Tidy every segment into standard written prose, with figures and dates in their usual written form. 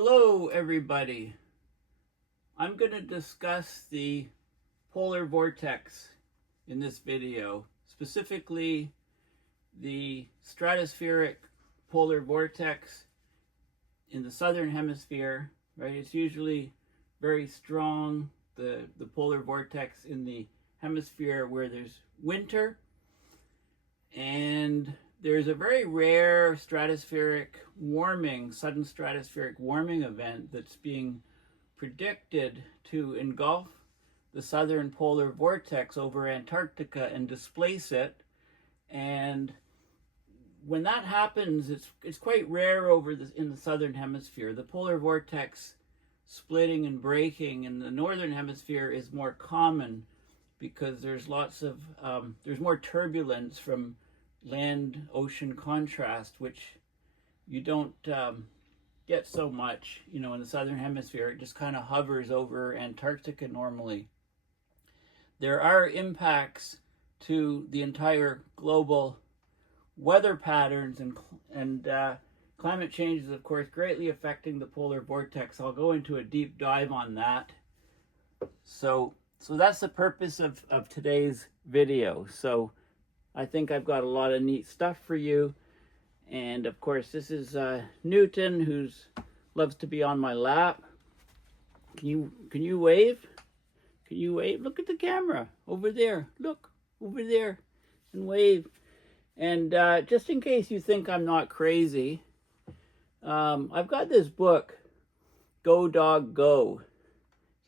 Hello everybody. I'm going to discuss the polar vortex in this video, specifically the stratospheric polar vortex in the southern hemisphere, right? It's usually very strong, the polar vortex in the hemisphere where there's winter, and there's a very rare stratospheric warming, sudden stratospheric warming event that's being predicted to engulf the southern polar vortex over Antarctica and displace it. And when that happens, it's quite rare in the southern hemisphere. The polar vortex splitting and breaking in the northern hemisphere is more common because there's there's more turbulence from land-ocean contrast, which you don't get so much, in the southern hemisphere. It just kind of hovers over Antarctica normally. There are impacts to the entire global weather patterns, and climate change is, of course, greatly affecting the polar vortex. I'll go into a deep dive on that. So that's the purpose of today's video. So I think I've got a lot of neat stuff for you. And of course, this is Newton, who loves to be on my lap. Can you wave? Can you wave? Look at the camera over there. Look over there and wave. And just in case you think I'm not crazy, I've got this book, Go Dog Go.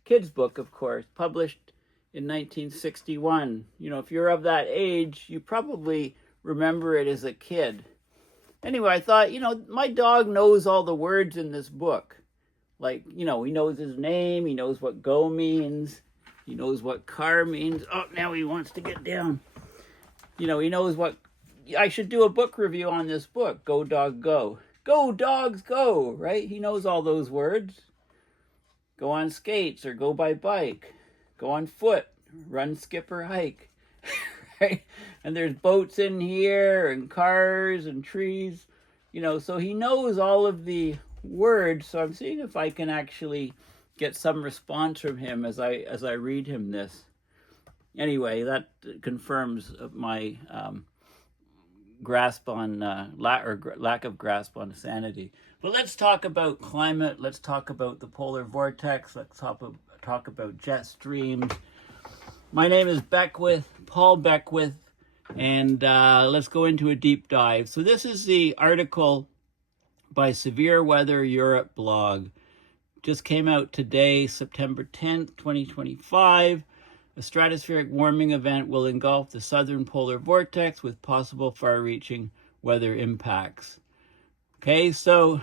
Kid's book, of course, published in 1961. If you're of that age, you probably remember it as a kid. Anyway, I thought, my dog knows all the words in this book. Like, he knows his name, he knows what go means, he knows what car means. Oh, now he wants to get down. He knows what... I should do a book review on this book, Go Dog Go. Go dogs go, right? He knows all those words. Go on skates or go by bike. Go on foot, run, skip, or hike, right? And there's boats in here and cars and trees, so he knows all of the words. So I'm seeing if I can actually get some response from him as I read him this. Anyway, that confirms my grasp on lack of grasp on sanity. But let's talk about climate. Let's talk about the polar vortex. Let's talk about jet streams. My name is Paul Beckwith, and let's go into a deep dive. So this is the article by Severe Weather Europe blog. Just came out today, September 10th, 2025. A stratospheric warming event will engulf the southern polar vortex with possible far-reaching weather impacts. Okay, so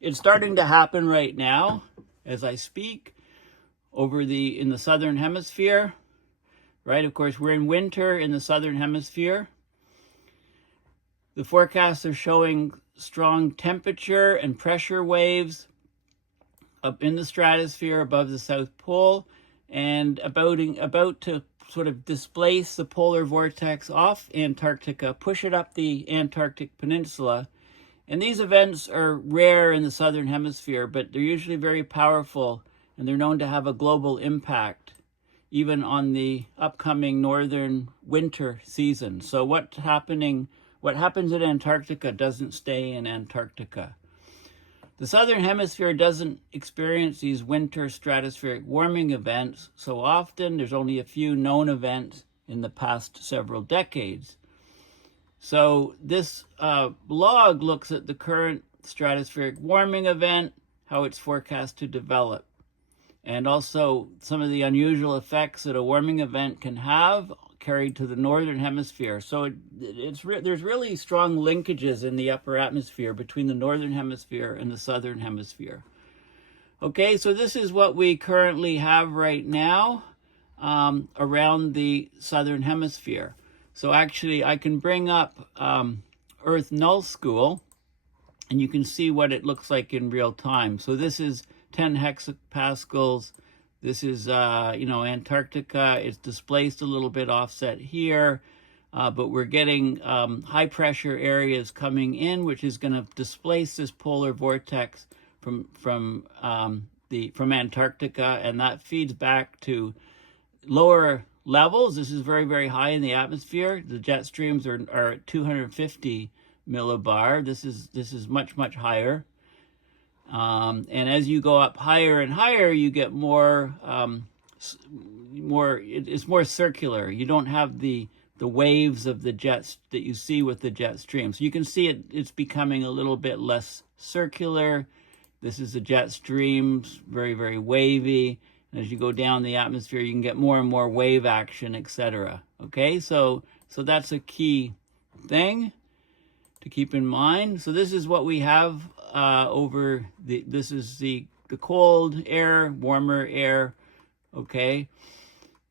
it's starting to happen right now as I speak in the southern hemisphere, right? Of course, we're in winter in the southern hemisphere. The forecasts are showing strong temperature and pressure waves up in the stratosphere above the South Pole, and about to sort of displace the polar vortex off Antarctica, push it up the Antarctic Peninsula. And these events are rare in the southern hemisphere, but they're usually very powerful, and they're known to have a global impact, even on the upcoming northern winter season. So what happens in Antarctica doesn't stay in Antarctica. The southern hemisphere doesn't experience these winter stratospheric warming events so often. There's only a few known events in the past several decades. So this blog looks at the current stratospheric warming event, how it's forecast to develop, and also some of the unusual effects that a warming event can have carried to the northern hemisphere. So there's really strong linkages in the upper atmosphere between the northern hemisphere and the southern hemisphere. Okay, so this is what we currently have right now around the southern hemisphere. So actually, I can bring up Earth Null School, and you can see what it looks like in real time. So this is 10 hexapascals. This is, Antarctica. It's displaced a little bit, offset here, but we're getting high pressure areas coming in, which is going to displace this polar vortex from Antarctica, and that feeds back to lower levels. This is very, very high in the atmosphere. The jet streams are at 250 millibar. This is much, much higher. And as you go up higher and higher, you get more, it's more circular. You don't have the waves of the jets that you see with the jet stream. So you can see it's becoming a little bit less circular. This is the jet streams, very, very wavy. And as you go down the atmosphere, you can get more and more wave action, etc. Okay, so that's a key thing to keep in mind. So this is what we have this is the cold air, warmer air. Okay,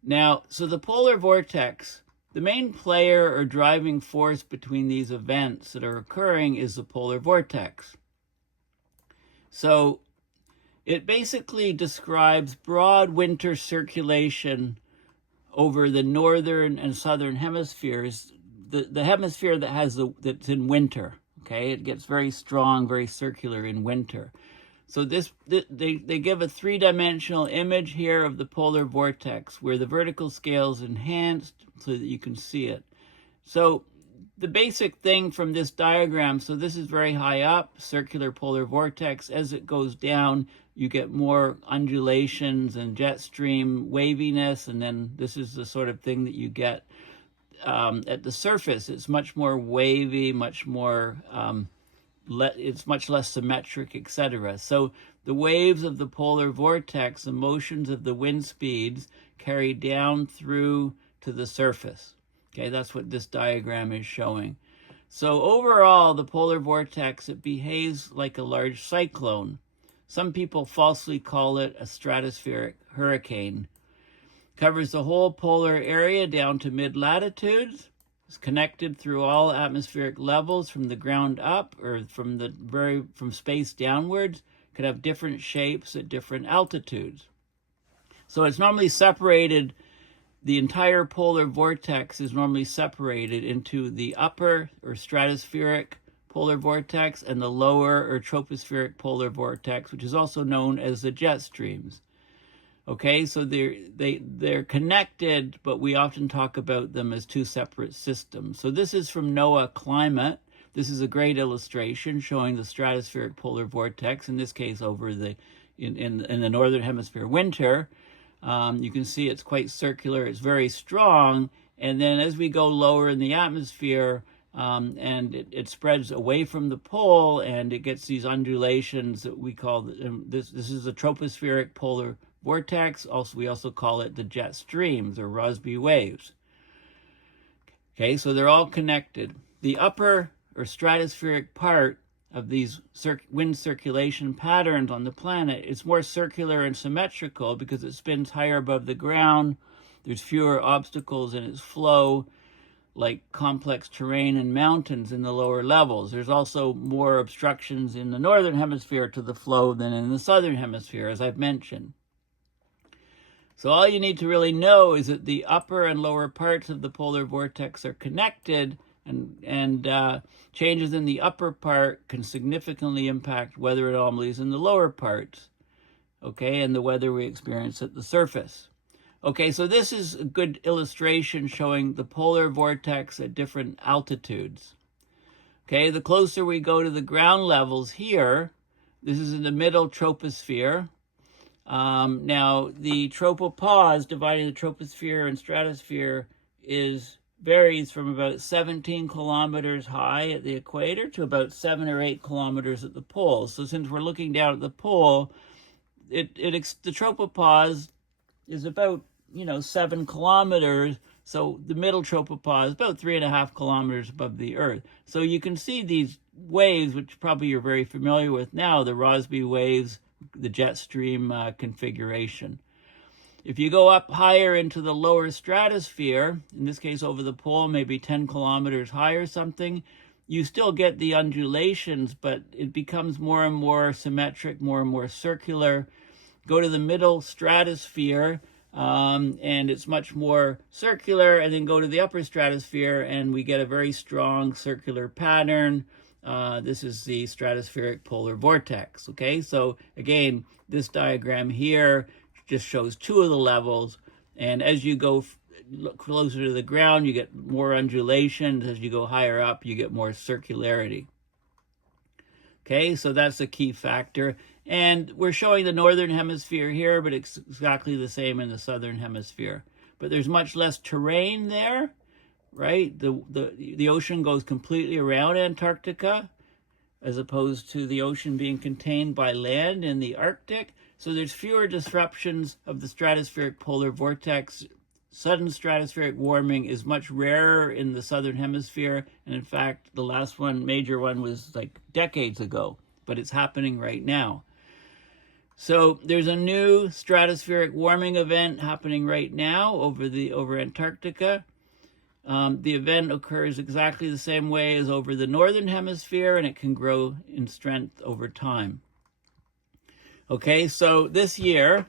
now, so the polar vortex, the main player or driving force between these events that are occurring is the polar vortex. So it basically describes broad winter circulation over the northern and southern hemispheres, the hemisphere that's in winter. Okay, it gets very strong, very circular in winter. So they give a three-dimensional image here of the polar vortex where the vertical scale is enhanced so that you can see it. So the basic thing from this diagram, so this is very high up, circular polar vortex. As it goes down, you get more undulations and jet stream waviness, and then this is the sort of thing that you get at the surface. It's much more wavy, much more, it's much less symmetric, etc. So the waves of the polar vortex, the motions of the wind speeds, carry down through to the surface. Okay, that's what this diagram is showing. So overall, the polar vortex, it behaves like a large cyclone. Some people falsely call it a stratospheric hurricane. Covers the whole polar area down to mid-latitudes. It's connected through all atmospheric levels from the ground up or from space downwards. Could have different shapes at different altitudes. So it's normally separated. The entire polar vortex is normally separated into the upper or stratospheric polar vortex and the lower or tropospheric polar vortex, which is also known as the jet streams. Okay, so they're connected, but we often talk about them as two separate systems. So this is from NOAA Climate. This is a great illustration showing the stratospheric polar vortex, in this case over in the northern hemisphere winter. You can see it's quite circular, it's very strong, and then as we go lower in the atmosphere, and it spreads away from the pole, and it gets these undulations that we call, this is a tropospheric polar vortex. We also call it the jet streams or Rossby waves. Okay, so they're all connected. The upper or stratospheric part of these wind circulation patterns on the planet is more circular and symmetrical because it spins higher above the ground. There's fewer obstacles in its flow, like complex terrain and mountains in the lower levels. There's also more obstructions in the northern hemisphere to the flow than in the southern hemisphere, as I've mentioned. So all you need to really know is that the upper and lower parts of the polar vortex are connected, and changes in the upper part can significantly impact weather anomalies in the lower parts, okay, and the weather we experience at the surface. Okay, so this is a good illustration showing the polar vortex at different altitudes. Okay, the closer we go to the ground levels here, this is in the middle troposphere. Now, the tropopause, dividing the troposphere and stratosphere, varies from about 17 kilometers high at the equator to about 7 or 8 kilometers at the pole. So since we're looking down at the pole, the tropopause is about 7 kilometers. So the middle tropopause, about 3.5 kilometers above the Earth. So you can see these waves, which probably you're very familiar with now, the Rossby waves, the jet stream configuration. If you go up higher into the lower stratosphere, in this case over the pole, maybe 10 kilometers high or something, you still get the undulations, but it becomes more and more symmetric, more and more circular. Go to the middle stratosphere, and it's much more circular, and then go to the upper stratosphere, and we get a very strong circular pattern. This is the Stratospheric Polar Vortex. Okay, so again, this diagram here just shows two of the levels, and as you go closer to the ground, you get more undulation. As you go higher up, you get more circularity. Okay, so that's a key factor. And we're showing the northern hemisphere here, but it's exactly the same in the southern hemisphere. But there's much less terrain there, right? The ocean goes completely around Antarctica, as opposed to the ocean being contained by land in the Arctic. So there's fewer disruptions of the stratospheric polar vortex. Sudden stratospheric warming is much rarer in the southern hemisphere. And in fact, the last one, major one, was like decades ago, but it's happening right now. So there's a new stratospheric warming event happening right now over Antarctica. The event occurs exactly the same way as over the northern hemisphere, and it can grow in strength over time. Okay, so this year,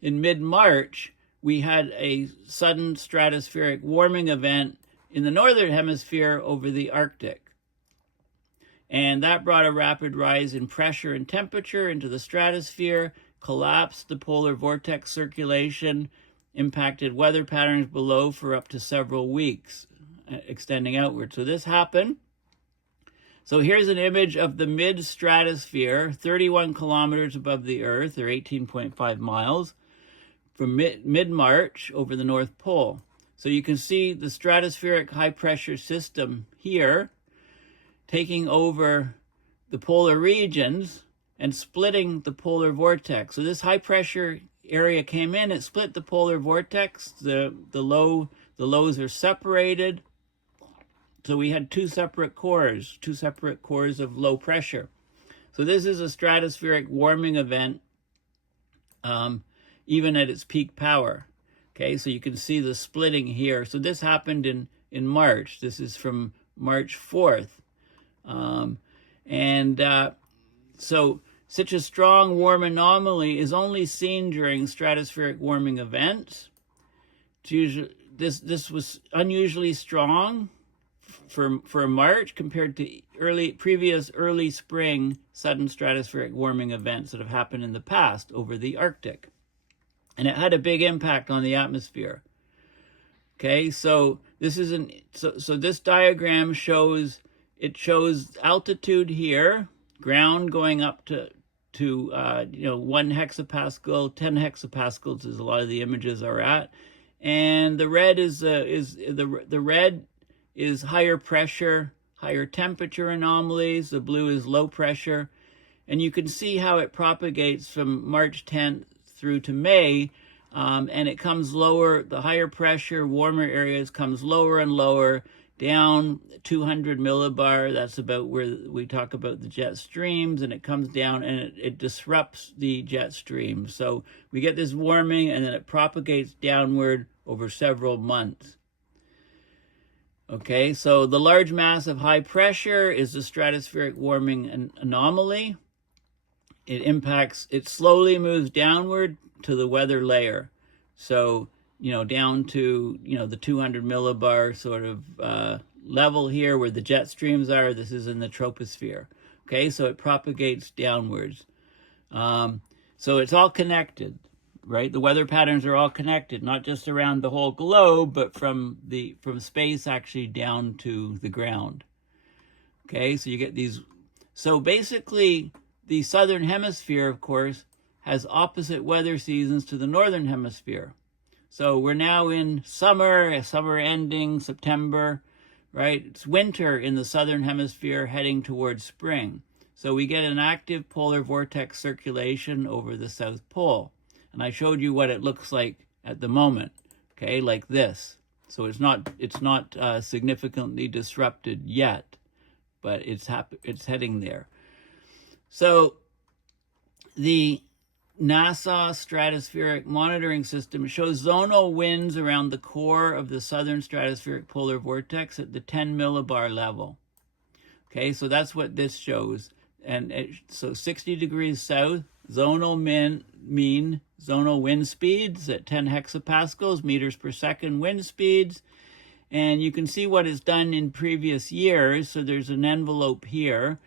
in mid-March, we had a sudden stratospheric warming event in the northern hemisphere over the Arctic. And that brought a rapid rise in pressure and temperature into the stratosphere, collapsed the polar vortex circulation, impacted weather patterns below for up to several weeks, extending outward. So this happened. So here's an image of the mid-stratosphere, 31 kilometers above the Earth, or 18.5 miles, from mid-March over the North Pole. So you can see the stratospheric high-pressure system here taking over the polar regions and splitting the polar vortex. So this high-pressure area came in, it split the polar vortex. The lows are separated. So we had two separate cores of low pressure. So this is a stratospheric warming event, even at its peak power. Okay, so you can see the splitting here. So this happened in March. This is from March 4th. So such a strong warm anomaly is only seen during stratospheric warming events. This was unusually strong for March compared to previous early spring sudden stratospheric warming events that have happened in the past over the Arctic. And it had a big impact on the atmosphere. Okay, so this diagram shows altitude here, ground going up to 1 hexapascal, 10 hexapascals is a lot of the images are at, and the red is higher pressure, higher temperature anomalies. The blue is low pressure, and you can see how it propagates from March 10th through to May, and it comes lower. The higher pressure, warmer areas comes lower and lower, down 200 millibar. That's about where we talk about the jet streams, and it comes down and it disrupts the jet streams. So we get this warming, and then it propagates downward over several months. Okay, so the large mass of high pressure is the stratospheric warming anomaly. It slowly moves downward to the weather layer. So, down to, the 200 millibar sort of level here where the jet streams are. This is in the troposphere. Okay, so it propagates downwards. So it's all connected, right? The weather patterns are all connected, not just around the whole globe, but from space actually down to the ground. Okay, so you get these. So basically, the southern hemisphere, of course, has opposite weather seasons to the northern hemisphere. So we're now in summer ending, September, right? It's winter in the southern hemisphere heading towards spring. So we get an active polar vortex circulation over the South Pole. And I showed you what it looks like at the moment, okay, like this. So it's not significantly disrupted yet, but it's heading there. So the NASA stratospheric monitoring system shows zonal winds around the core of the southern stratospheric polar vortex at the 10 millibar level. Okay, so that's what this shows. And so 60 degrees south, zonal mean zonal wind speeds at 10 hexapascals, meters per second wind speeds. And you can see what it's done in previous years. So there's an envelope here.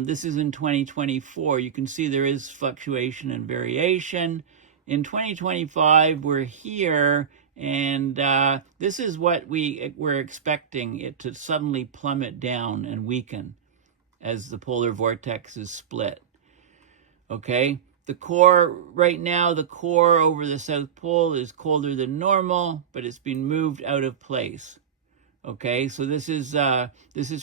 This is in 2024. You can see there is fluctuation and variation. In 2025, we're here, and this is what we're expecting it to suddenly plummet down and weaken as the polar vortex is split. Okay, the core right now, the core over the South Pole is colder than normal, but it's been moved out of place. Okay, so this is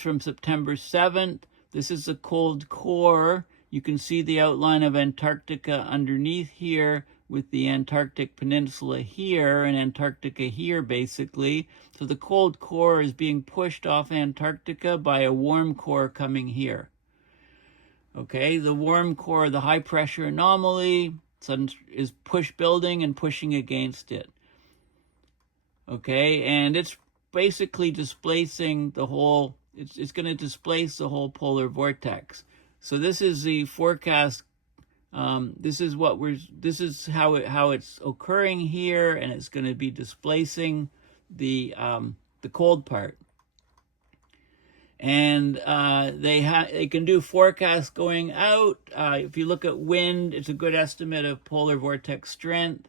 from September 7th. This is the cold core. You can see the outline of Antarctica underneath here, with the Antarctic Peninsula here and Antarctica here, basically. So the cold core is being pushed off Antarctica by a warm core coming here. Okay, the warm core, the high pressure anomaly, is building and pushing against it. Okay, and it's basically displacing the whole, it's going to displace the whole polar vortex. So this is the forecast. This is how it's occurring here, and it's going to be displacing the cold part. And they can do forecasts going out. If you look at wind, it's a good estimate of polar vortex strength.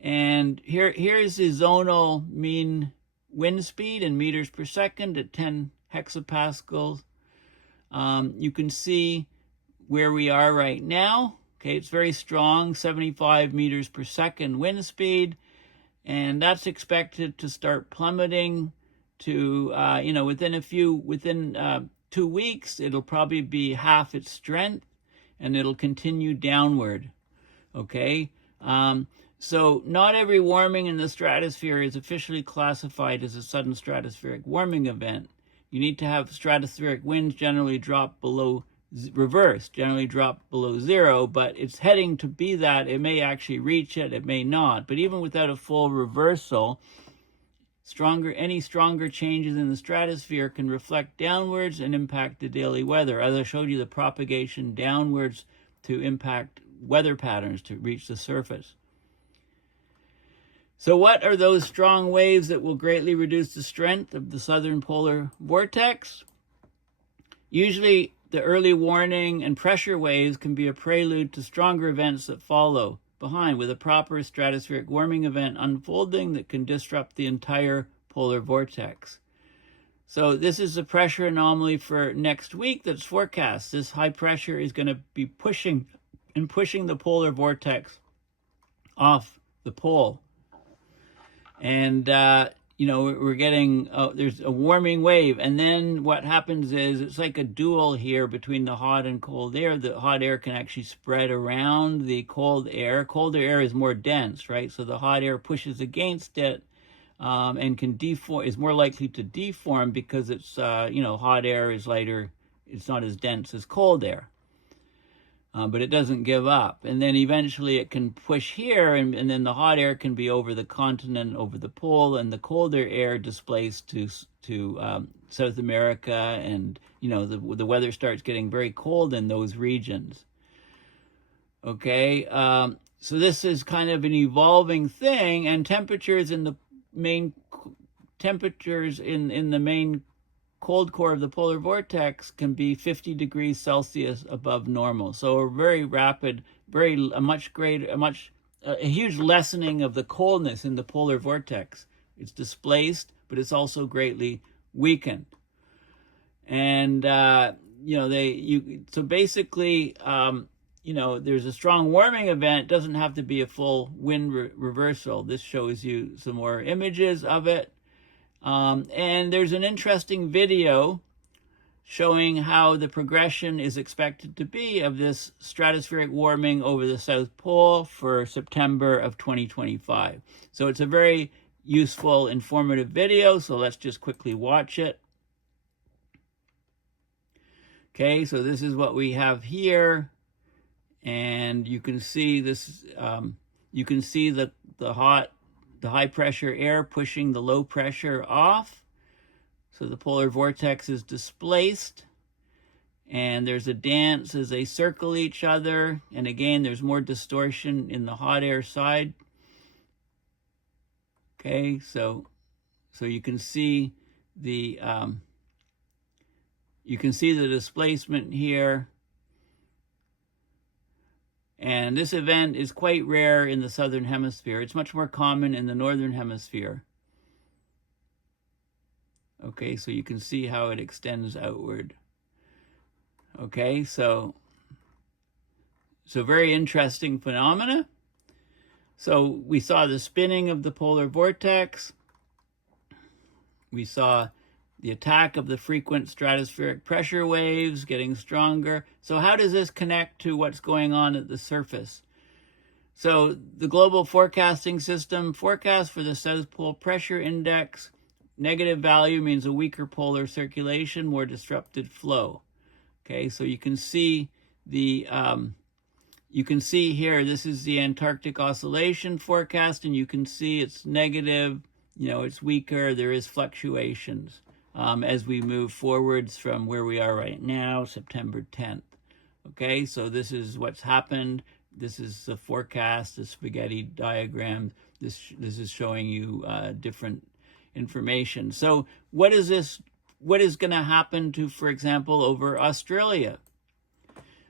And here's the zonal mean wind speed in meters per second at 10 hexapascals. You can see where we are right now. Okay, it's very strong, 75 meters per second wind speed, and that's expected to start plummeting to, within 2 weeks, it'll probably be half its strength, and it'll continue downward. Okay, so not every warming in the stratosphere is officially classified as a sudden stratospheric warming event. You need to have stratospheric winds generally drop below zero, but it's heading to be that. It may actually reach it, it may not. But even without a full reversal, any stronger changes in the stratosphere can reflect downwards and impact the daily weather. As I showed you, the propagation downwards to impact weather patterns to reach the surface. So what are those strong waves that will greatly reduce the strength of the southern polar vortex? Usually, the early warning and pressure waves can be a prelude to stronger events that follow behind, with a proper stratospheric warming event unfolding that can disrupt the entire polar vortex. So this is the pressure anomaly for next week that's forecast. This high pressure is going to be pushing the polar vortex off the pole. And we're getting, there's a warming wave. And then what happens is it's like a duel here between the hot and cold air. The hot air can actually spread around the cold air. Colder air is more dense, right? So the hot air pushes against it and can deform, is more likely to deform because it's, hot air is lighter. It's not as dense as cold air. But it doesn't give up. And then eventually it can push here, and then the hot air can be over the continent, over the pole, and the colder air displaced to South America, and the weather starts getting very cold in those regions. Okay, so this is kind of an evolving thing, and temperatures in the main cold core of the polar vortex can be 50 degrees Celsius above normal. So a very rapid, a huge lessening of the coldness in the polar vortex. It's displaced, but it's also greatly weakened. And so basically, there's a strong warming event. It doesn't have to be a full wind reversal. This shows you some more images of it. And there's an interesting video showing how the progression is expected to be of this stratospheric warming over the South Pole for September of 2025. So it's a very useful, informative video. So let's just quickly watch it. Okay, so this is what we have here. And you can see this, you can see the high pressure air pushing the low pressure off. So the polar vortex is displaced, and there's a dance as they circle each other. And again, there's more distortion in the hot air side. Okay, so So you can see the displacement here. And this event is quite rare in the southern hemisphere. It's much more common in the northern hemisphere. Okay, so you can see how it extends outward. Okay, so very interesting phenomena. So we saw the spinning of the polar vortex. We saw the attack of the frequent stratospheric pressure waves getting stronger. So how does this connect to what's going on at the surface? So the global forecasting system forecasts for the South Pole pressure index. Negative value means a weaker polar circulation, more disrupted flow. Okay, so you can see here, this is the Antarctic oscillation forecast, and you can see it's negative, it's weaker, there is fluctuations as we move forwards from where we are right now, September 10th. Okay, so this is what's happened. This is the forecast, the spaghetti diagram. This is showing you different information. So what is going to happen to, for example, over Australia?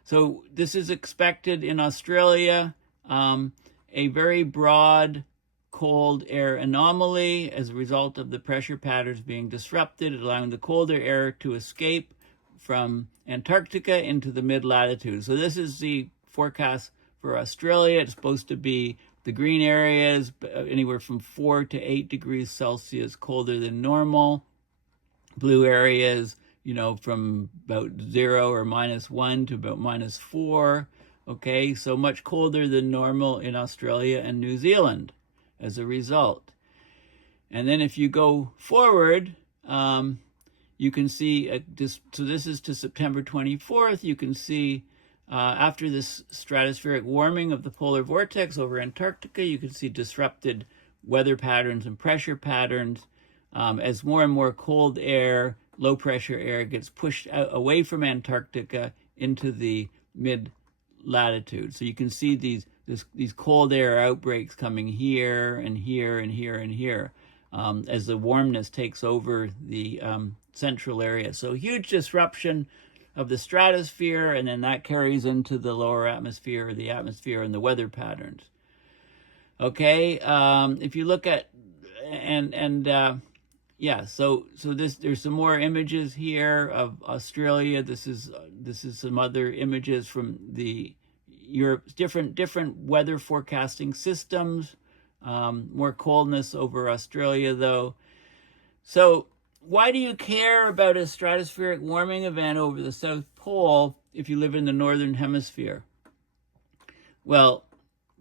So this is expected in Australia, a very broad cold air anomaly as a result of the pressure patterns being disrupted, allowing the colder air to escape from Antarctica into the mid-latitude. So this is the forecast for Australia. It's supposed to be the green areas anywhere from 4 to 8 degrees Celsius colder than normal. Blue areas, from about 0 or -1 to about -4. Okay, so much colder than normal in Australia and New Zealand as a result. And then if you go forward, you can see, so this is to September 24th, you can see after this stratospheric warming of the polar vortex over Antarctica, you can see disrupted weather patterns and pressure patterns as more and more cold air, low pressure air gets pushed away from Antarctica into the mid-latitude. So you can see these cold air outbreaks coming here and here and here and here as the warmness takes over the central area. So huge disruption of the stratosphere, and then that carries into the lower atmosphere, the atmosphere, and the weather patterns. Okay, if you look at so there's some more images here of Australia. This is some other images from the Europe's different weather forecasting systems. More coldness over Australia, though. So why do you care about a stratospheric warming event over the South Pole if you live in the northern hemisphere? Well,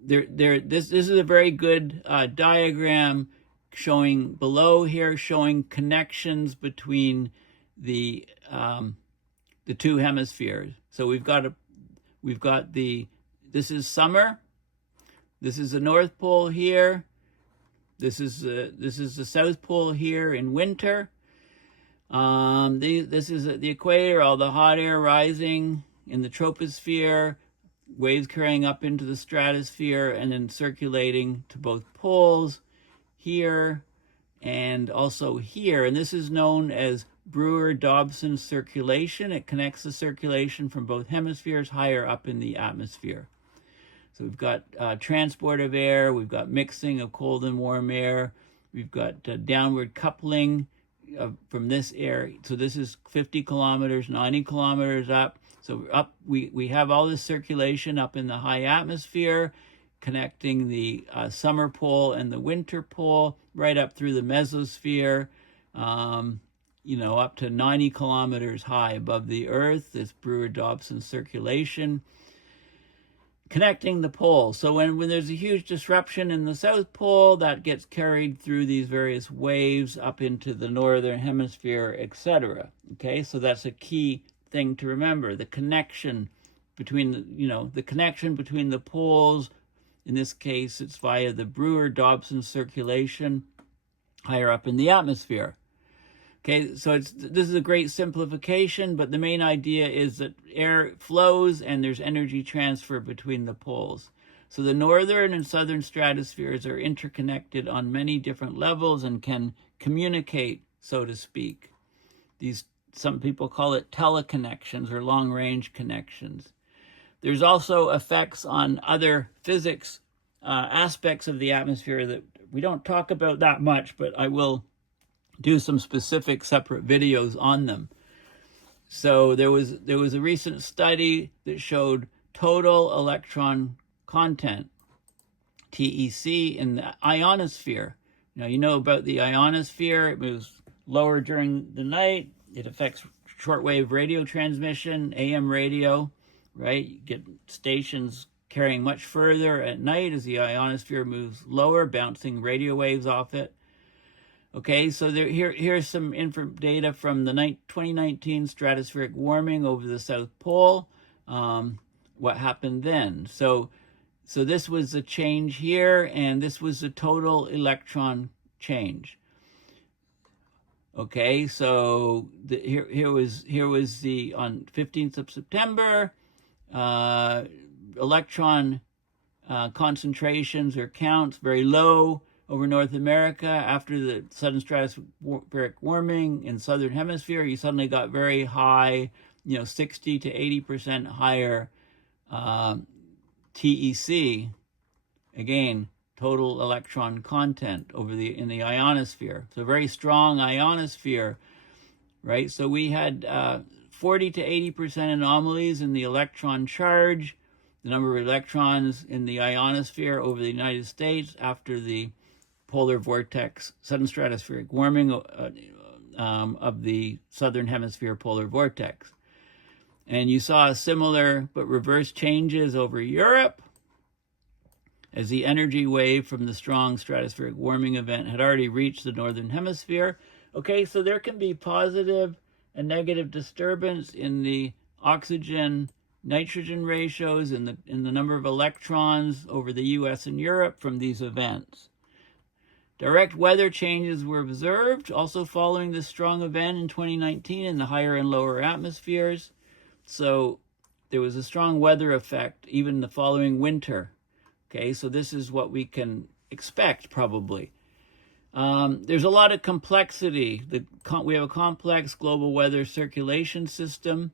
this is a very good diagram showing below here, showing connections between the two hemispheres. So this is summer. This is the North Pole here. This is the South Pole here in winter. This is the equator, all the hot air rising in the troposphere, waves carrying up into the stratosphere and then circulating to both poles here and also here. And this is known as Brewer-Dobson circulation. It connects the circulation from both hemispheres higher up in the atmosphere. So we've got transport of air, we've got mixing of cold and warm air, we've got downward coupling from this air. So this is 50 kilometers, 90 kilometers up. So up, we have all this circulation up in the high atmosphere, connecting the summer pole and the winter pole, right up through the mesosphere, up to 90 kilometers high above the Earth, this Brewer-Dobson circulation, connecting the poles. So when there's a huge disruption in the South Pole, that gets carried through these various waves up into the northern hemisphere, etc. Okay, so that's a key thing to remember. The connection between the poles. In this case, it's via the Brewer-Dobson circulation higher up in the atmosphere. Okay, so this is a great simplification, but the main idea is that air flows and there's energy transfer between the poles. So the northern and southern stratospheres are interconnected on many different levels and can communicate, so to speak. Some people call it teleconnections or long-range connections. There's also effects on other physics aspects of the atmosphere that we don't talk about that much, but I will do some specific separate videos on them. So there was a recent study that showed total electron content, TEC, in the ionosphere. Now, you know about the ionosphere. It moves lower during the night. It affects shortwave radio transmission, AM radio, right? You get stations carrying much further at night as the ionosphere moves lower, bouncing radio waves off it. Okay, so here's some data from the 2019 stratospheric warming over the South Pole. What happened then? So this was the change here, and this was the total electron change. Okay, so here was the on 15th of September electron concentrations or counts very low over North America. After the sudden stratospheric warming in southern hemisphere, you suddenly got very high, 60 to 80% higher TEC, again, total electron content in the ionosphere. So very strong ionosphere, right? So we had 40 to 80% anomalies in the electron charge, the number of electrons in the ionosphere over the United States after the polar vortex, sudden stratospheric warming of the southern hemisphere polar vortex. And you saw similar but reverse changes over Europe as the energy wave from the strong stratospheric warming event had already reached the northern hemisphere. Okay, so there can be positive and negative disturbance in the oxygen-nitrogen ratios, in the number of electrons over the US and Europe from these events. Direct weather changes were observed also following this strong event in 2019 in the higher and lower atmospheres. So there was a strong weather effect even the following winter. Okay, so this is what we can expect probably. There's a lot of complexity. We have a complex global weather circulation system,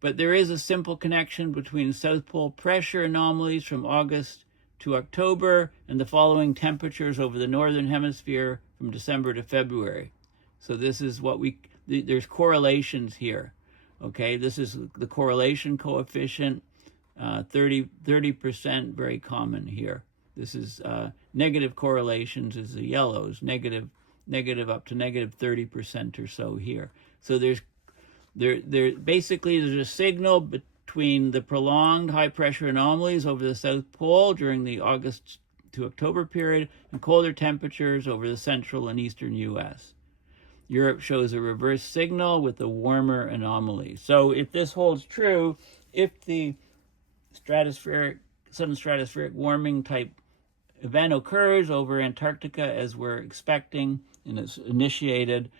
but there is a simple connection between South Pole pressure anomalies from August to October and the following temperatures over the northern hemisphere from December to February. So this is there's correlations here. Okay, this is the correlation coefficient, 30%, very common here. This is negative correlations is the yellows, negative up to negative 30% or so here. So basically there's a signal between the prolonged high pressure anomalies over the South Pole during the August to October period and colder temperatures over the central and eastern US. Europe shows a reverse signal with a warmer anomaly. So if this holds true, if the sudden stratospheric warming type event occurs over Antarctica as we're expecting and it's initiated,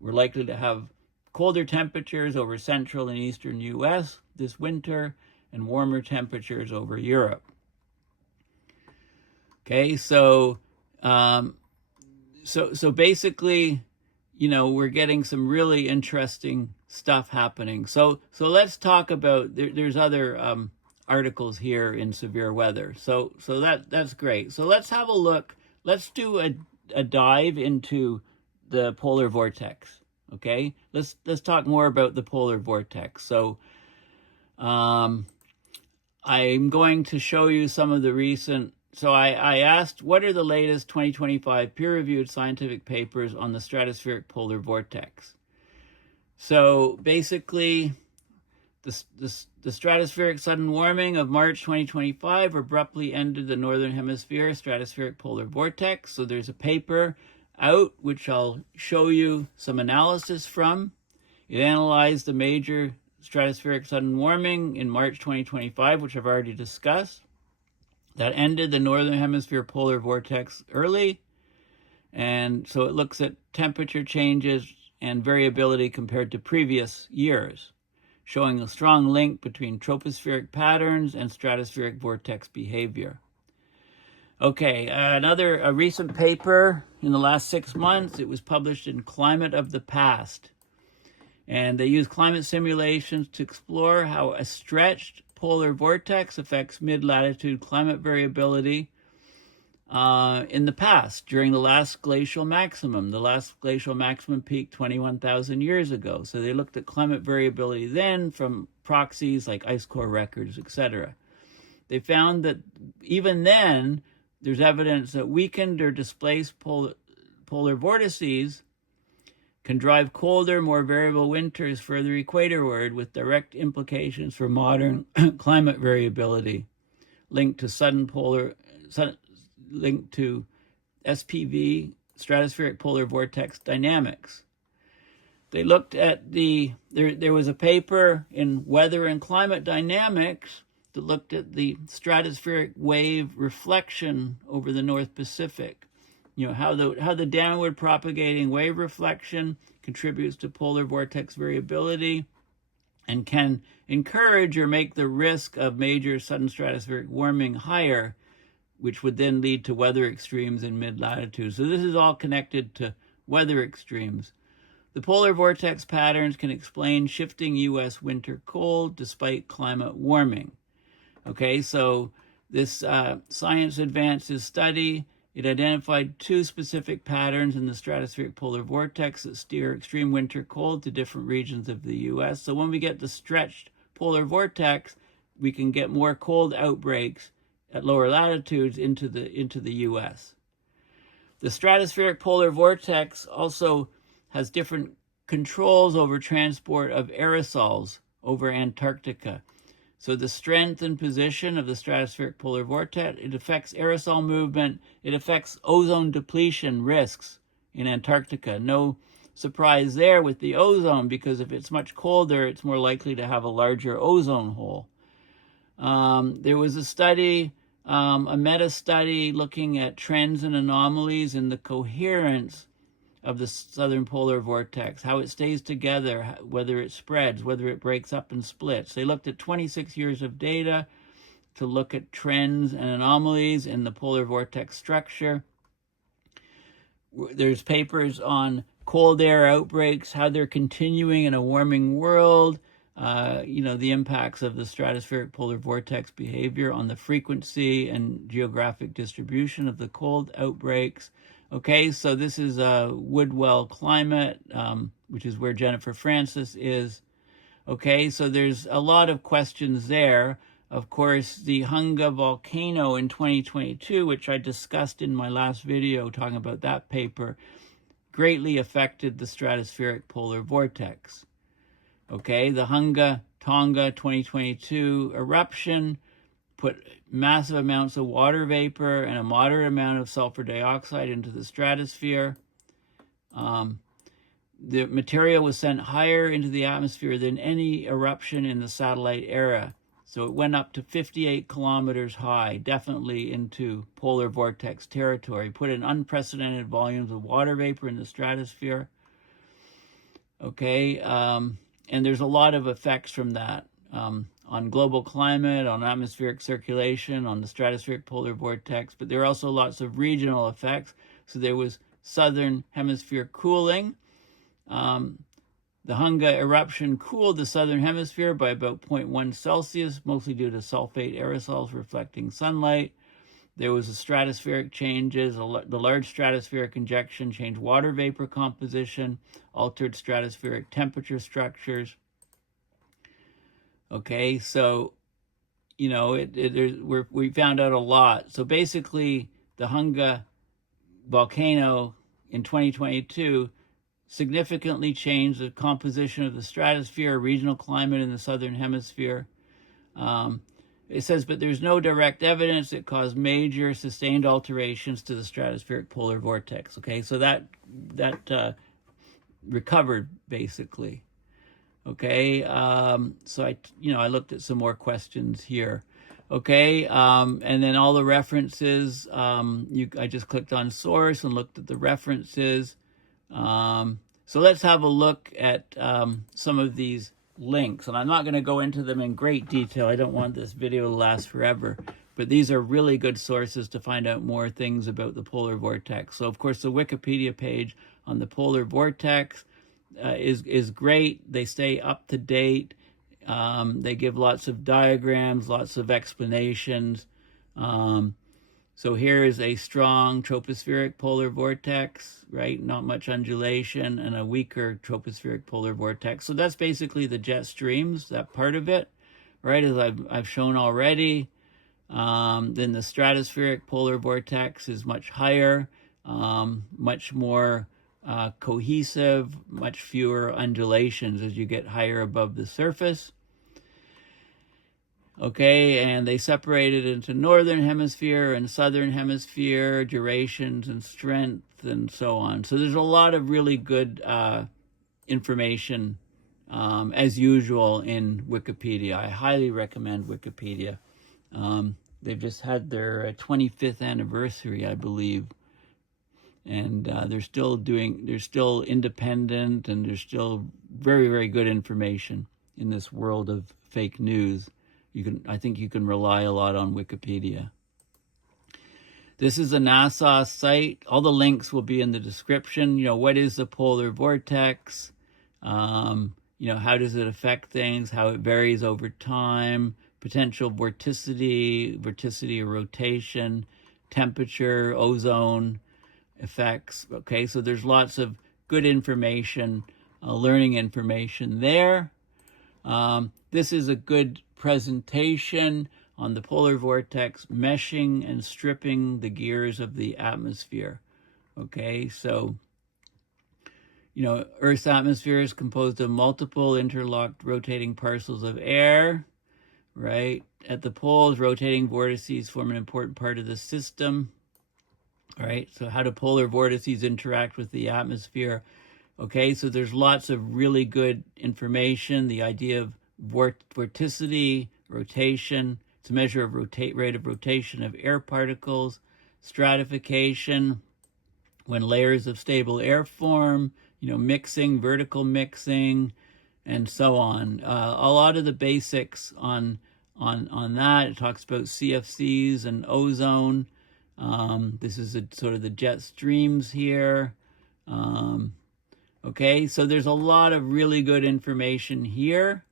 we're likely to have colder temperatures over central and eastern US this winter and warmer temperatures over Europe. Okay, so basically, we're getting some really interesting stuff happening. So let's talk about, there's other articles here in severe weather. So that's great. So let's have a look. Let's do a dive into the polar vortex. Okay, let's talk more about the polar vortex. So I'm going to show you some of the recent. So I asked, what are the latest 2025 peer-reviewed scientific papers on the stratospheric polar vortex? So basically, the stratospheric sudden warming of March 2025 abruptly ended the northern hemisphere stratospheric polar vortex. So there's a paper out which I'll show you some analysis from. It analyzed the major stratospheric sudden warming in March 2025, which I've already discussed. That ended the northern hemisphere polar vortex early. And so it looks at temperature changes and variability compared to previous years, showing a strong link between tropospheric patterns and stratospheric vortex behavior. Okay, a recent paper in the last 6 months, it was published in Climate of the Past. And they use climate simulations to explore how a stretched polar vortex affects mid-latitude climate variability in the past, during the last glacial maximum. The last glacial maximum peaked 21,000 years ago. So they looked at climate variability then from proxies like ice core records, etc. They found that even then, there's evidence that weakened or displaced polar vortices can drive colder, more variable winters further equatorward, with direct implications for modern climate variability linked to SPV, stratospheric polar vortex dynamics. They looked at there was a paper in Weather and Climate Dynamics that looked at the stratospheric wave reflection over the North Pacific. You know, how the downward propagating wave reflection contributes to polar vortex variability and can encourage or make the risk of major sudden stratospheric warming higher, which would then lead to weather extremes in mid-latitude. So this is all connected to weather extremes. The polar vortex patterns can explain shifting U.S. winter cold despite climate warming. Okay, so this Science Advances study, it identified 2 specific patterns in the stratospheric polar vortex that steer extreme winter cold to different regions of the U.S. So when we get the stretched polar vortex, we can get more cold outbreaks at lower latitudes into the U.S. The stratospheric polar vortex also has different controls over transport of aerosols over Antarctica. So the strength and position of the stratospheric polar vortex, it affects aerosol movement, it affects ozone depletion risks in Antarctica. No surprise there with the ozone, because if it's much colder, it's more likely to have a larger ozone hole. There was a study, a meta-study looking at trends and anomalies in the coherence of the southern polar vortex, how it stays together, whether it spreads, whether it breaks up and splits. They looked at 26 years of data to look at trends and anomalies in the polar vortex structure. There's papers on cold air outbreaks, how they're continuing in a warming world, the impacts of the stratospheric polar vortex behavior on the frequency and geographic distribution of the cold outbreaks. Okay, so this is Woodwell Climate, which is where Jennifer Francis is. Okay, so there's a lot of questions there. Of course, the Hunga volcano in 2022, which I discussed in my last video talking about that paper, greatly affected the stratospheric polar vortex. Okay, the Hunga Tonga 2022 eruption put massive amounts of water vapor and a moderate amount of sulfur dioxide into the stratosphere. The material was sent higher into the atmosphere than any eruption in the satellite era. So it went up to 58 kilometers high, definitely into polar vortex territory, put in unprecedented volumes of water vapor in the stratosphere. Okay, and there's a lot of effects from that. On global climate, on atmospheric circulation, on the stratospheric polar vortex, but there are also lots of regional effects. So there was southern hemisphere cooling. The Hunga eruption cooled the southern hemisphere by about 0.1 Celsius, mostly due to sulfate aerosols reflecting sunlight. There was a stratospheric changes. The large stratospheric injection changed water vapor composition, altered stratospheric temperature structures. Okay, so, we found out a lot. So basically, the Hunga volcano in 2022 significantly changed the composition of the stratosphere, regional climate in the southern hemisphere. It says, but there's no direct evidence it caused major sustained alterations to the stratospheric polar vortex. Okay, so that recovered basically. Okay, so I looked at some more questions here. Okay, and then all the references, I just clicked on source and looked at the references. So let's have a look at some of these links, and I'm not going to go into them in great detail. I don't want this video to last forever, but these are really good sources to find out more things about the polar vortex. So of course the Wikipedia page on the polar vortex is great. They stay up to date. They give lots of diagrams, lots of explanations. So here is a strong tropospheric polar vortex, right? Not much undulation, and a weaker tropospheric polar vortex. So that's basically the jet streams, that part of it, right? As I've shown already. Then the stratospheric polar vortex is much higher, much more cohesive, much fewer undulations as you get higher above the surface. Okay, and they separated into northern hemisphere and southern hemisphere, durations and strength and so on. So there's a lot of really good information, as usual, in Wikipedia. I highly recommend Wikipedia. They've just had their 25th anniversary, I believe. And they're still independent, and there's still very, very good information in this world of fake news. I think you can rely a lot on Wikipedia. This is a NASA site. All the links will be in the description. You know, what is the polar vortex? You know, how does it affect things? How it varies over time? Potential vorticity or rotation, temperature, ozone effects. Okay, so there's lots of good information, learning information there. This is a good presentation on the polar vortex meshing and stripping the gears of the atmosphere. Okay, so, you know, Earth's atmosphere is composed of multiple interlocked rotating parcels of air, right? At the poles, rotating vortices form an important part of the system. All right, so how do polar vortices interact with the atmosphere? Okay, so there's lots of really good information. The idea of vorticity, rotation, it's a measure of rate of rotation of air particles. Stratification, when layers of stable air form, you know, mixing, vertical mixing, and so on. A lot of the basics on that. It talks about CFCs and ozone. This is sort of the jet streams here. Okay, so there's a lot of really good information here.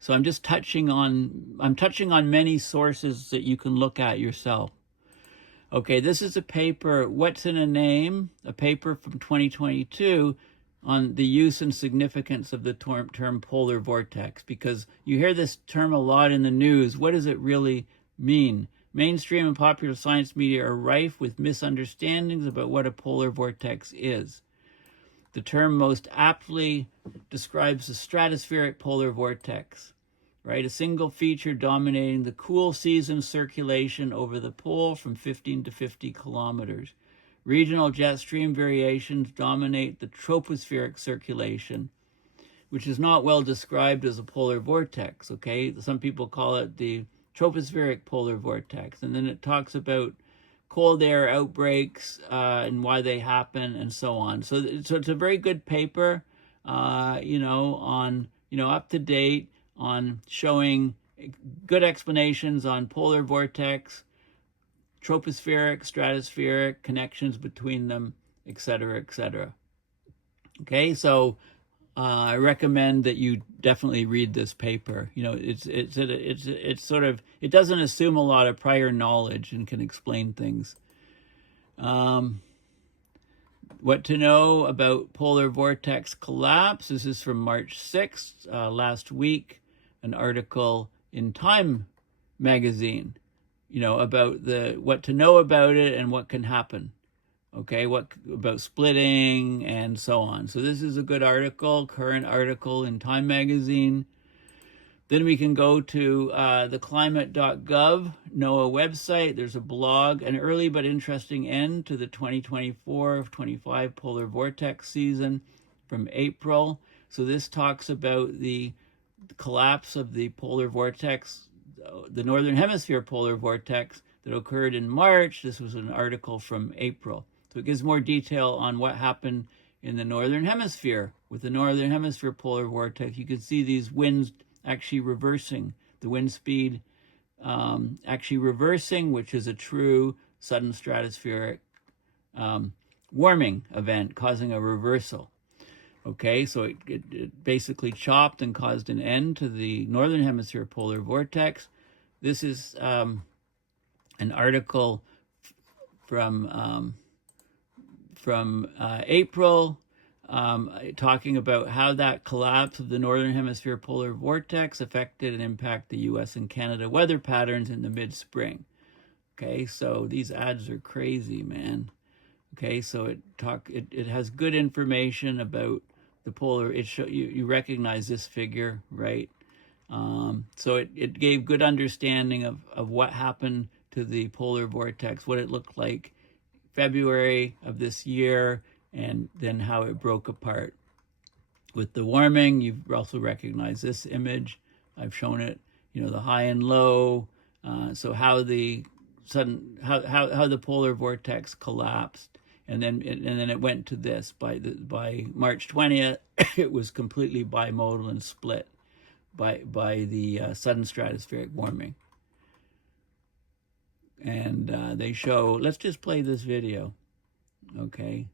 So I'm just touching on many sources that you can look at yourself. Okay, this is a paper, What's in a Name? A paper from 2022 on the use and significance of the term polar vortex, because you hear this term a lot in the news. What does it really mean? Mainstream and popular science media are rife with misunderstandings about what a polar vortex is. The term most aptly describes the stratospheric polar vortex, right? A single feature dominating the cool season circulation over the pole from 15 to 50 kilometers. Regional jet stream variations dominate the tropospheric circulation, which is not well described as a polar vortex, okay? Some people call it the tropospheric polar vortex. And then it talks about cold air outbreaks and why they happen and so on. So it's a very good paper, you know, on, you know, up to date on showing good explanations on polar vortex, tropospheric, stratospheric, connections between them, etc., etc. Okay, so I recommend that you definitely read this paper. You know, it's sort of, it doesn't assume a lot of prior knowledge and can explain things. What to know about polar vortex collapse. This is from March 6th, last week, an article in Time magazine, you know, about what to know about it and what can happen. Okay, what about splitting and so on. So this is a good article, current article in Time magazine. Then we can go to the climate.gov NOAA website. There's a blog, an early but interesting end to the 2024-25 polar vortex season from April. So this talks about the collapse of the polar vortex, the northern hemisphere polar vortex that occurred in March. This was an article from April. So it gives more detail on what happened in the northern hemisphere. With the northern hemisphere polar vortex, you can see these winds actually reversing, the wind speed actually reversing, which is a true sudden stratospheric warming event causing a reversal. Okay, so it basically chopped and caused an end to the northern hemisphere polar vortex. This is an article from April talking about how that collapse of the northern hemisphere polar vortex affected and impacted the U.S. and Canada weather patterns in the mid-spring. Okay, so these ads are crazy, man. Okay, so it has good information about the polar. You recognize this figure, right? So it gave good understanding of what happened to the polar vortex, what it looked like February of this year, and then how it broke apart. With the warming, you've also recognized this image. I've shown it, the high and low. So how the polar vortex collapsed. And then it went to this. By March 20th, it was completely bimodal and split by the sudden stratospheric warming. And they show. Let's just play this video, okay?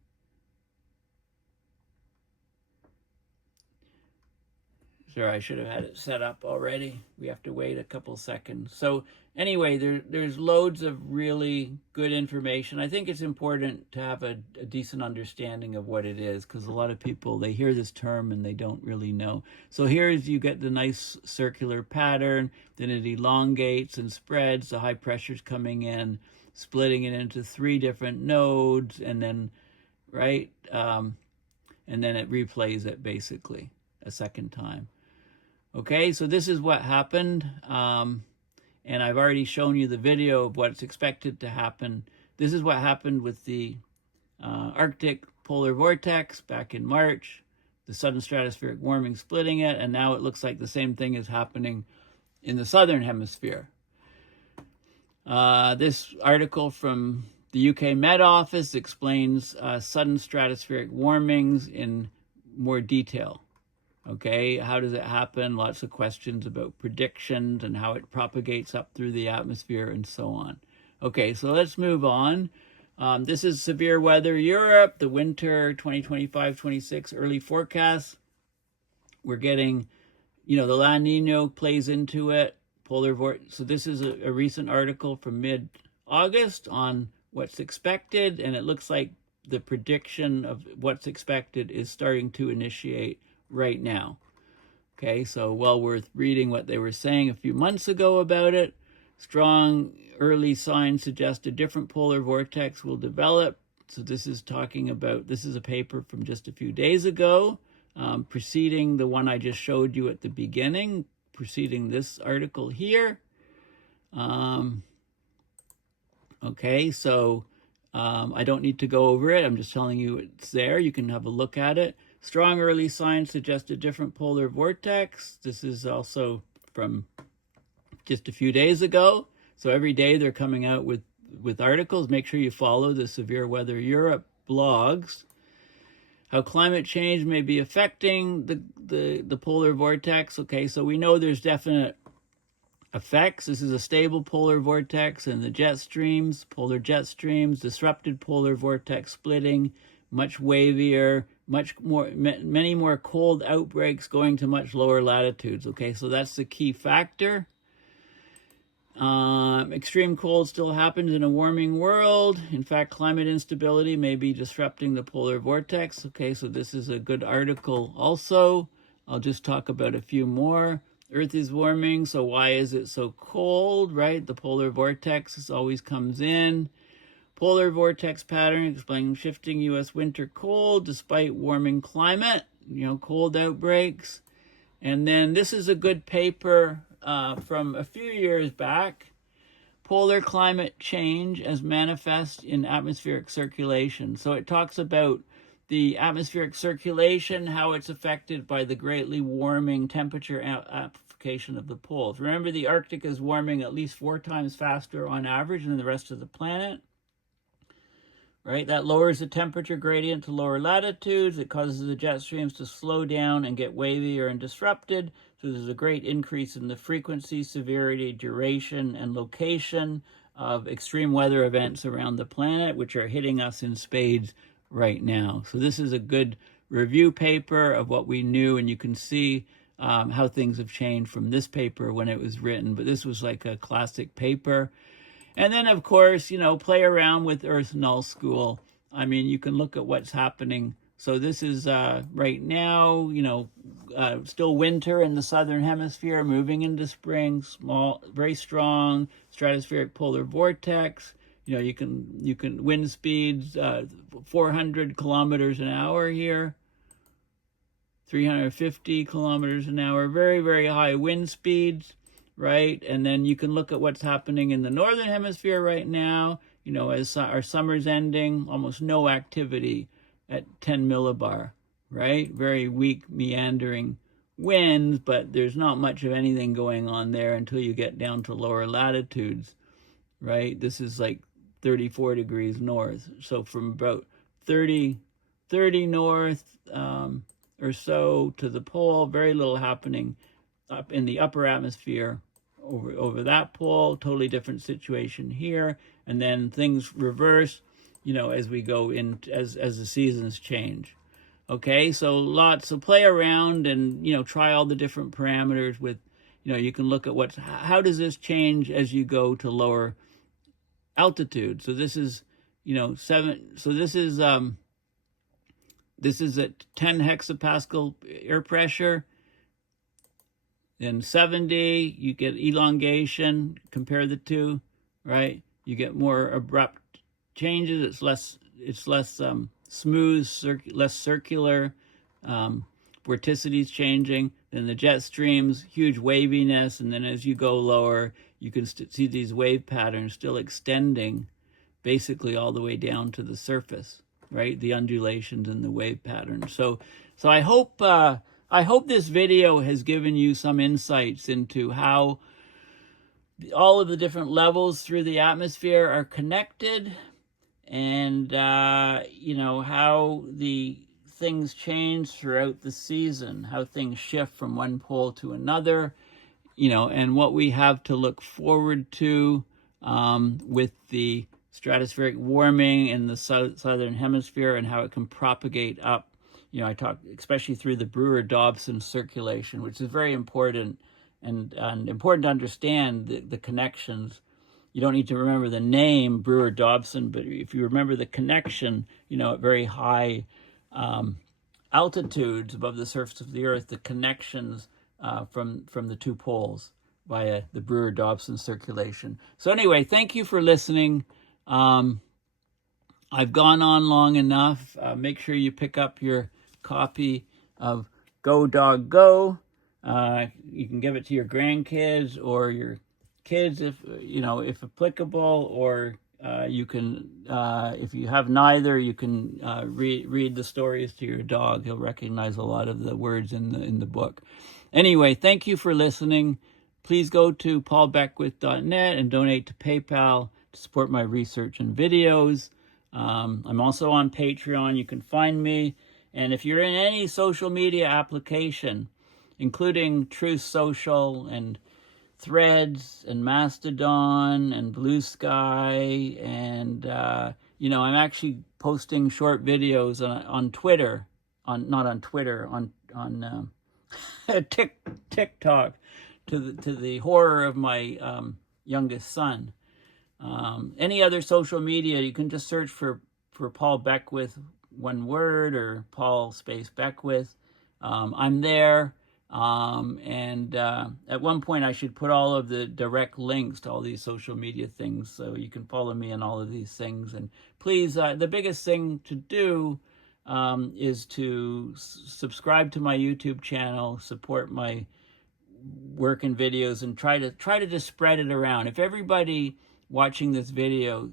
Sorry, I should have had it set up already. We have to wait a couple seconds. So anyway, there's loads of really good information. I think it's important to have a decent understanding of what it is, because a lot of people, they hear this term and they don't really know. So here's, you get the nice circular pattern, then it elongates and spreads, the high pressure's coming in, splitting it into 3 different nodes, and then, right, and then it replays it basically a second time. Okay, so this is what happened, and I've already shown you the video of what's expected to happen. This is what happened with the Arctic polar vortex back in March, the sudden stratospheric warming splitting it, and now it looks like the same thing is happening in the southern hemisphere. This article from the UK Met Office explains sudden stratospheric warmings in more detail. Okay, how does it happen? Lots of questions about predictions and how it propagates up through the atmosphere and so on. Okay, so let's move on. This is severe weather Europe, the winter 2025-26 early forecast. We're getting, the La Nina plays into it. Polar vortex. So this is a recent article from mid-August on what's expected, and it looks like the prediction of what's expected is starting to initiate right now. Okay, so well worth reading what they were saying a few months ago about it. Strong early signs suggest a different polar vortex will develop. So this is a paper from just a few days ago, preceding the one I just showed you at the beginning, preceding this article here. Okay, so I don't need to go over it. I'm just telling you it's there. You can have a look at it. Strong early signs suggest a different polar vortex. This is also from just a few days ago. So every day they're coming out with articles. Make sure you follow the Severe Weather Europe blogs. How climate change may be affecting the polar vortex. Okay, so we know there's definite effects. This is a stable polar vortex, and the jet streams, polar jet streams, disrupted polar vortex splitting, much wavier, many more cold outbreaks going to much lower latitudes. Okay, so that's the key factor. Extreme cold still happens in a warming world. In fact, climate instability may be disrupting the polar vortex. Okay, so this is a good article also. I'll just talk about a few more. Earth is warming, so why is it so cold, right? The polar vortex always comes in. Polar vortex pattern explaining shifting U.S. winter cold despite warming climate, cold outbreaks. And then this is a good paper from a few years back. Polar climate change as manifest in atmospheric circulation. So it talks about the atmospheric circulation, how it's affected by the greatly warming temperature application of the poles. Remember, the Arctic is warming at least 4 times faster on average than the rest of the planet. right? That lowers the temperature gradient to lower latitudes. It causes the jet streams to slow down and get wavier and disrupted. So there's a great increase in the frequency, severity, duration, and location of extreme weather events around the planet, which are hitting us in spades right now. So this is a good review paper of what we knew, and you can see how things have changed from this paper when it was written. But this was like a classic paper. And then, of course, play around with Earth Null School. I mean, you can look at what's happening. So this is right now, still winter in the southern hemisphere, moving into spring, small, very strong stratospheric polar vortex. You can wind speeds 400 kilometers an hour here, 350 kilometers an hour, very, very high wind speeds. Right, and then you can look at what's happening in the northern hemisphere right now. As our summer's ending, almost no activity at 10 millibar, right? Very weak meandering winds, but there's not much of anything going on there until you get down to lower latitudes, right? This is like 34 degrees north. So from about 30 north or so to the pole, very little happening up in the upper atmosphere. Over that pole, totally different situation here, and then things reverse, as we go in, as the seasons change. Okay, so play around and try all the different parameters with, you can look at how does this change as you go to lower altitude. So this is 7. So this is at 10 hexapascal air pressure. Then 70, you get elongation, compare the two, right? You get more abrupt changes. It's less smooth, less circular. Vorticity's changing. Then the jet streams, huge waviness. And then as you go lower, you can see these wave patterns still extending basically all the way down to the surface, right? The undulations and the wave patterns. So I hope this video has given you some insights into how all of the different levels through the atmosphere are connected, and how the things change throughout the season, how things shift from one pole to another, and what we have to look forward to with the stratospheric warming in the southern hemisphere and how it can propagate up. I talk especially through the Brewer-Dobson circulation, which is very important and important to understand the connections. You don't need to remember the name Brewer-Dobson, but if you remember the connection, at very high altitudes above the surface of the Earth, the connections from the two poles via the Brewer-Dobson circulation. So anyway, thank you for listening. I've gone on long enough. Make sure you pick up your copy of Go Dog Go. You can give it to your grandkids or your kids if applicable, or you can, if you have neither, you can read the stories to your dog. He'll recognize a lot of the words in the book. Anyway, thank you for listening. Please go to paulbeckwith.net and donate to PayPal to support my research and videos. I'm also on Patreon. You can find me. And if you're in any social media application, including Truth Social and Threads and Mastodon and Blue Sky, and I'm actually posting short videos on Twitter, on TikTok, to the horror of my youngest son. Any other social media, you can just search for Paul Beckwith, one word, or Paul space Beckwith. I'm there. And at one point I should put all of the direct links to all these social media things, so you can follow me on all of these things. And please, the biggest thing to do is to subscribe to my YouTube channel, support my work and videos, and try to just spread it around. If everybody watching this video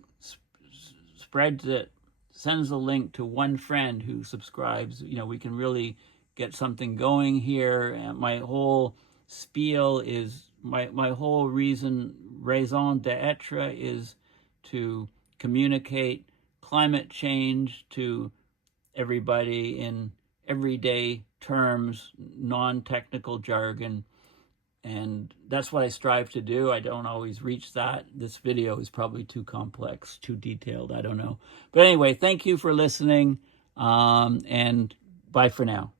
spreads it, sends a link to one friend who subscribes, we can really get something going here. And my whole spiel is, my whole raison d'etre is to communicate climate change to everybody in everyday terms, non-technical jargon. And that's what I strive to do. I don't always reach that. This video is probably too complex, too detailed. I don't know. But anyway, thank you for listening. And bye for now.